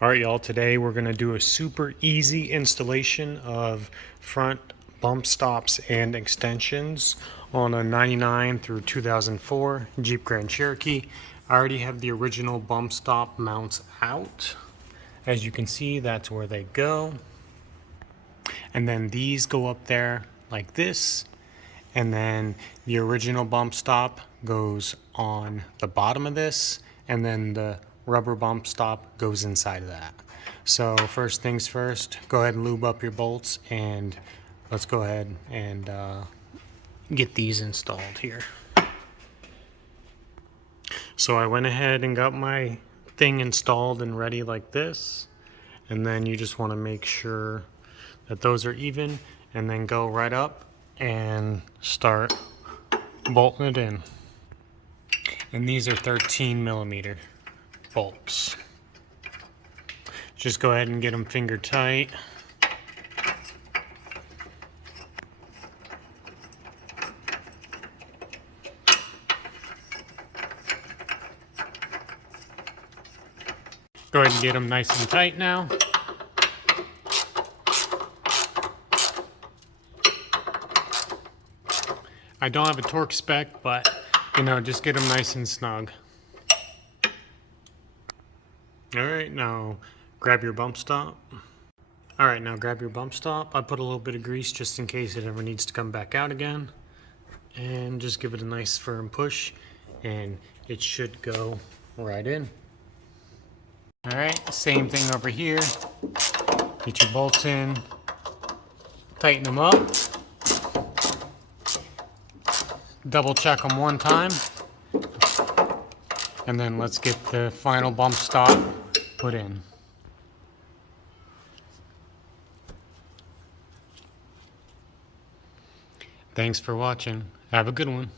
All right, y'all, today we're gonna do a super easy installation of front bump stops and extensions on a 99 through 2004 Jeep Grand Cherokee. I already have the original bump stop mounts out. As you can see, that's where they go. And then these go up there like this. And then the original bump stop goes on the bottom of this, and then the rubber bump stop goes inside of that. So first things first, go ahead and lube up your bolts, and let's go ahead and get these installed here. So I went ahead and got my thing installed and ready like this, and then you just want to make sure that those are even, and then go right up and start bolting it in. And these are 13mm bolts. Just go ahead and get them finger tight. Go ahead and get them nice and tight now. I don't have a torque spec, but just get them nice and snug. All right, now grab your bump stop. All right, now grab your bump stop. I put a little bit of grease just in case it ever needs to come back out again. And just give it a nice firm push, and it should go right in. All right, same thing over here. Get your bolts in, tighten them up. Double check them one time, and then let's get the final bump stop put in. Thanks for watching. Have a good one.